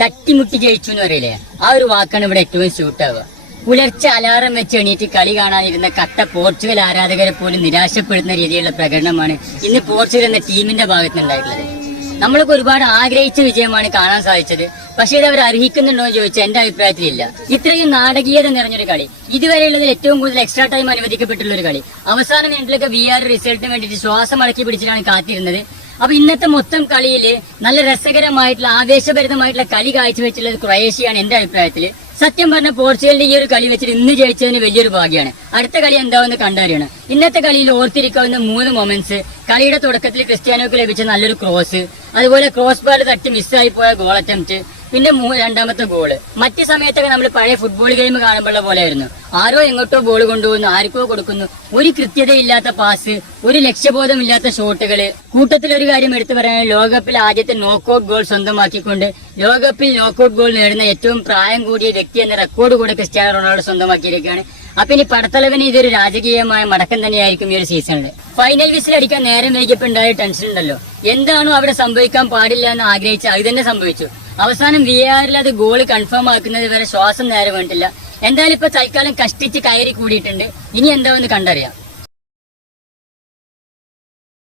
തട്ടിമുട്ടി ജയിച്ചു എന്ന് പറയില്ലേ, ആ ഒരു വാക്കാണ് ഇവിടെ ഏറ്റവും സ്യൂട്ടാവുക. പുലർച്ചെ അലാറം വെച്ച് എണീറ്റ് കളി കാണാനിരുന്ന കട്ട പോർച്ചുഗൽ ആരാധകരെ പോലും നിരാശപ്പെടുന്ന രീതിയിലുള്ള പ്രകടനമാണ് ഇന്ന് പോർച്ചുഗൽ എന്ന ടീമിന്റെ ഭാഗത്ത് ഉണ്ടായിട്ടുള്ളത്. നമ്മളൊക്കെ ഒരുപാട് ആഗ്രഹിച്ച വിജയമാണ് കാണാൻ സാധിച്ചത്. പക്ഷേ ഇത് അവർ അർഹിക്കുന്നുണ്ടോ എന്ന് ചോദിച്ചാൽ എന്റെ അഭിപ്രായത്തിലില്ല. ഇത്രയും നാടകീയത നിറഞ്ഞൊരു കളി, ഇതുവരെയുള്ളതിൽ ഏറ്റവും കൂടുതൽ എക്സ്ട്രാ ടൈം അനുവദിക്കപ്പെട്ടുള്ള ഒരു കളി, അവസാന മിനിറ്റിലൊക്കെ VR റിസൾട്ടിന് വേണ്ടിയിട്ട് ശ്വാസം അടക്കി പിടിച്ചിട്ടാണ് കാത്തിരുന്നത്. അപ്പൊ ഇന്നത്തെ മൊത്തം കളിയില് നല്ല രസകരമായിട്ടുള്ള ആവേശഭരിതമായിട്ടുള്ള കളി കാഴ്ചവെച്ചുള്ളത് ക്രൊയേഷ്യയാണ് എന്റെ അഭിപ്രായത്തില്. സത്യം പറഞ്ഞ പോർച്ചുഗലിന്റെ ഈ ഒരു കളി വെച്ചിട്ട് ഇന്ന് ജയിച്ചതിന് വലിയൊരു ഭാഗ്യമാണ്. അടുത്ത കളി എന്താവെന്ന് കണ്ടറിയണം. ഇന്നത്തെ കളിയിൽ ഓർത്തിരിക്കാവുന്ന 3 മൊമെന്റ്സ്: കളിയുടെ തുടക്കത്തിൽ ക്രിസ്ത്യാനോക്ക് ലഭിച്ച നല്ലൊരു ക്രോസ്, അതുപോലെ ക്രോസ് ബാർ തട്ടി മിസ്സായി പോയ ഗോൾ അറ്റംപ്റ്റ്, പിന്നെ രണ്ടാമത്തെ ഗോള്. മറ്റു സമയത്തൊക്കെ നമ്മൾ പഴയ ഫുട്ബോൾ ഗെയിം കാണുമ്പോൾ പോലെയായിരുന്നു. ആരോ എങ്ങോട്ടോ ബോൾ കൊണ്ടുപോകുന്നു, ആർക്കോ കൊടുക്കുന്നു, ഒരു കൃത്യതയില്ലാത്ത പാസ്, ഒരു ലക്ഷ്യബോധമില്ലാത്ത ഷോട്ടുകള്. കൂട്ടത്തിൽ ഒരു കാര്യം എടുത്തു പറയാൻ, ലോകകപ്പിൽ ആദ്യത്തെ നോക്കൌട്ട് ഗോൾ സ്വന്തമാക്കിക്കൊണ്ട് ലോകകപ്പിൽ നോക്കൌട്ട് ഗോൾ നേടുന്ന ഏറ്റവും പ്രായം കൂടിയ വ്യക്തി എന്ന റെക്കോർഡ് കൂടെ ക്രിസ്ത്യാനോ റൊണാൾഡോ സ്വന്തമാക്കിയിരിക്കുകയാണ്. അപ്പൊ ഇനി പടത്തലവന് ഇതൊരു രാജകീയമായ മടക്കം തന്നെയായിരിക്കും ഈ ഒരു സീസണിൽ. ഫൈനൽ വിസിൽ അടിക്കാൻ നേരം വൈകിയപ്പോൾ ഉണ്ടായ ടെൻഷൻ ഉണ്ടല്ലോ, എന്താണോ അവിടെ സംഭവിക്കാൻ പാടില്ല എന്ന് ആഗ്രഹിച്ച അത് തന്നെ സംഭവിച്ചു. അവസാനം VAR അത് ഗോൾ കൺഫേം ആക്കുന്നത് വരെ ശ്വാസം നേരെ വേണ്ടില്ല. എന്തായാലും ഇപ്പൊ തൽക്കാലം കഷ്ടിച്ച് കയറി കൂടിയിട്ടുണ്ട്. ഇനി എന്താവെന്ന് കണ്ടറിയാം.